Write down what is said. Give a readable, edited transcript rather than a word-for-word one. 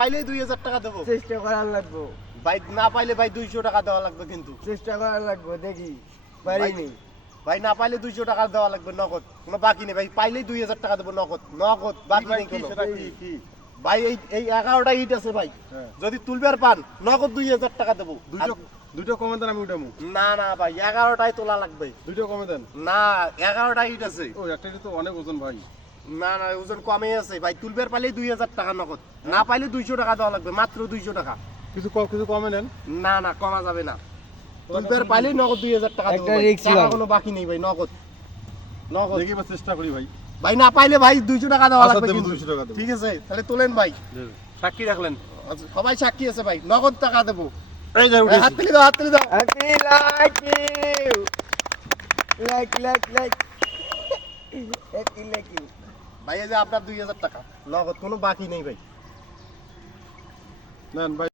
পাইলে 2000 টাকা দেবো। চেষ্টা করার লাগবো ভাই না পাইলে ভাই 200 টাকা দেওয়া লাগবে কিন্তু। চেষ্টা করার লাগবো দেখি পারিনি ভাই না পাইলে 200 টাকা দেওয়া লাগবে নগদ, কোনো বাকি নেই ভাই। পাইলেই 2000 টাকা দেবো নগদ, নগদ বাকি নেই কোনো। ভাই এই 11টা ইট আছে ভাই, যদি তুলবার পান নগদ 2000 টাকা দেবো। দুটো কমে দেন, আমি উঠামু। না না ভাই 11টাই তোলা লাগবে। দুটো কমে দেন। না 11টা ইট আছে। ও একটা তো অনেক ওজন ভাই। না না ওজন কমে আছে ভাই, তুলবার পাইলেই 2000 টাকা নগদ, না পাইলে 200 টাকা দেওয়া লাগবে, মাত্র 200 টাকা। কিছু কমে নেন। না না কমা যাবে না, তুলবার পাইলেই নগদ 2000 টাকা দেবো একটা ভাই। রিস্ক টাকা ভাই। কোনো বাকি নেই ভাই, নগদ নগদ। দেখি এবার চেষ্টা করি ভাই। ভাই না পাইলে ভাই 200 টাকা দেওয়া আচ্ছা, লাগবে দেবো, কিন্তু। 200 টাকা দেবো। ঠিক আছে তাহলে তোলেন ভাই, সাক্ষী রাখলেন। আচ্ছা, সবাই সাক্ষী আছে ভাই, নগদ টাকা দেবো। এই যে এই, হাত তুলে দাও, হাত তুলে দাও। Happy like you like like like happy like you ভাই এই যে আপনার 2000 টাকা নগদ, কোনো বাকি নেই ভাই। নেন ভাই।